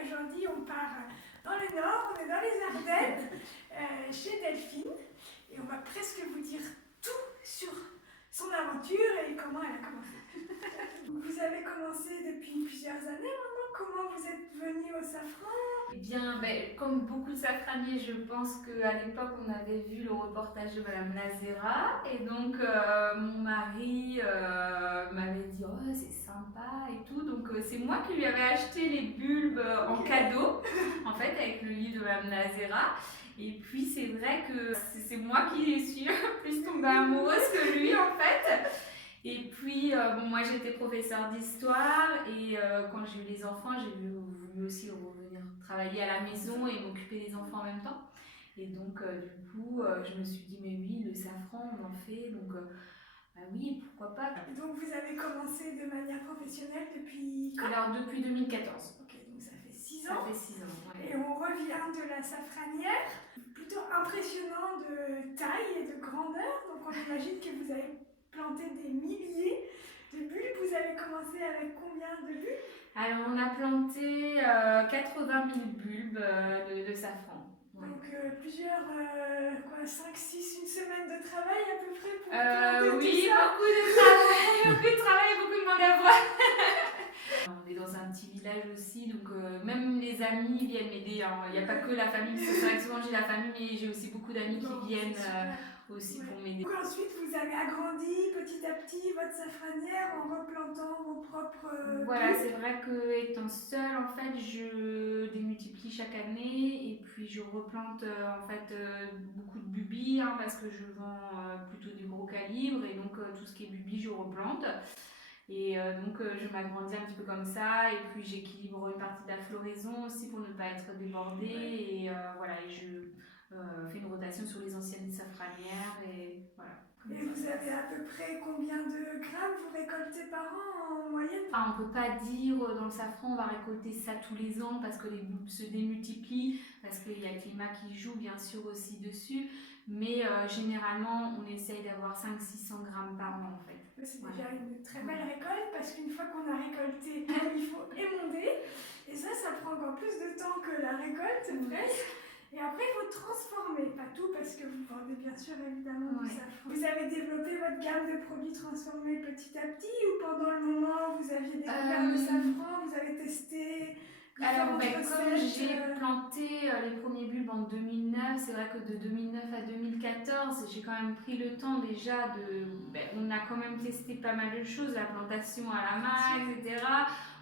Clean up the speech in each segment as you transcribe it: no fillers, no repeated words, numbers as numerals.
et aujourd'hui on part dans le nord, on est dans les Ardennes, chez Delphine, et on va presque vous dire tout sur son aventure et comment elle a commencé. Vous avez commencé depuis plusieurs années maintenant, comment vous êtes venu au safran? Eh bien, comme beaucoup de safraniers, je pense qu'à l'époque, on avait vu le reportage de Madame Lazera. Et donc, mon mari m'avait dit « Oh, c'est sympa et tout ». Donc, c'est moi qui lui avais acheté les bulbes en cadeau, en fait, avec le livre de Madame Lazera. Et puis, c'est vrai que c'est moi qui suis plus tombée amoureuse que lui, en fait. Et puis, moi j'étais professeure d'histoire et quand j'ai eu les enfants, j'ai voulu aussi revenir travailler à la maison et m'occuper des enfants en même temps. Et donc, du coup, je me suis dit, mais oui, le safran, on en fait, donc bah oui, pourquoi pas. Donc vous avez commencé de manière professionnelle depuis quand? Alors, depuis 2014. Ok, donc ça fait 6 ans. Ça fait 6 ans, ouais. Et on revient de la safranière, plutôt impressionnant de taille et de grandeur. Donc on imagine que vous avez planté des milliers de bulbes. Vous avez commencé avec combien de bulbes? Alors, on a planté 80 000 bulbes de safran. Ouais. Donc plusieurs, 5, 6, une semaine de travail à peu près pour planter oui, tout ça. beaucoup de travail, beaucoup de travail, beaucoup de mangue à voix. On est dans un petit village aussi, donc même les amis viennent m'aider. Hein. Il n'y a pas que la famille, parce que c'est vrai que souvent j'ai la famille, mais j'ai aussi beaucoup d'amis qui viennent aussi pour m'aider. Donc ensuite, vous avez agrandi petit à petit votre safranière en replantant vos propres Voilà, bulbes. c'est vrai que étant seule, en fait, je démultiplie chaque année et puis je replante en fait beaucoup de bubis hein, parce que je vends plutôt du gros calibre et donc tout ce qui est bubis, je replante. Et donc je m'agrandis un petit peu comme ça et puis j'équilibre une partie de la floraison aussi pour ne pas être débordée et voilà, et je fais une rotation sur les anciennes safranières et voilà. Et vous avez à peu près combien de grammes vous récoltez par an en moyenne? On ne peut pas dire dans le safran on va récolter ça tous les ans parce que les bulbes se démultiplient, parce qu'il y a le climat qui joue bien sûr aussi dessus, mais généralement on essaye d'avoir 500-600 grammes par an en fait. C'est déjà une très belle récolte parce qu'une fois qu'on a récolté, il faut émonder et ça prend encore plus de temps que la récolte presque. Et après, il faut transformer, pas tout parce que vous vendez bien sûr évidemment du safran. Vous avez développé votre gamme de produits transformés petit à petit ou pendant le moment vous aviez découvert le safran, vous avez testé? Alors, comme j'ai planté les premiers bulbes en 2009, c'est vrai que de 2009 à 2014, j'ai quand même pris le temps déjà de... on a quand même testé pas mal de choses, la plantation à la main, etc.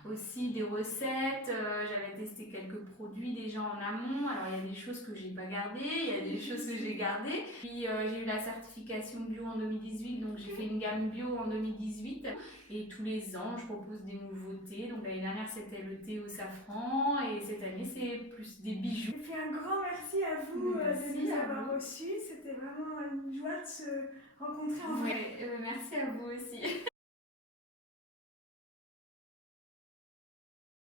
Aussi des recettes, j'avais testé quelques produits déjà en amont. Alors, il y a des choses que j'ai pas gardées, il y a des choses que j'ai gardées. Puis, j'ai eu la certification bio en 2018, donc j'ai fait une gamme bio en 2018. Et tous les ans, je propose des nouveautés. Donc l'année dernière, c'était le thé au safran et cette année, c'est plus des bijoux. Et puis un grand merci à vous de nous avoir reçus. C'était vraiment une joie de se rencontrer en vrai. Merci à vous aussi.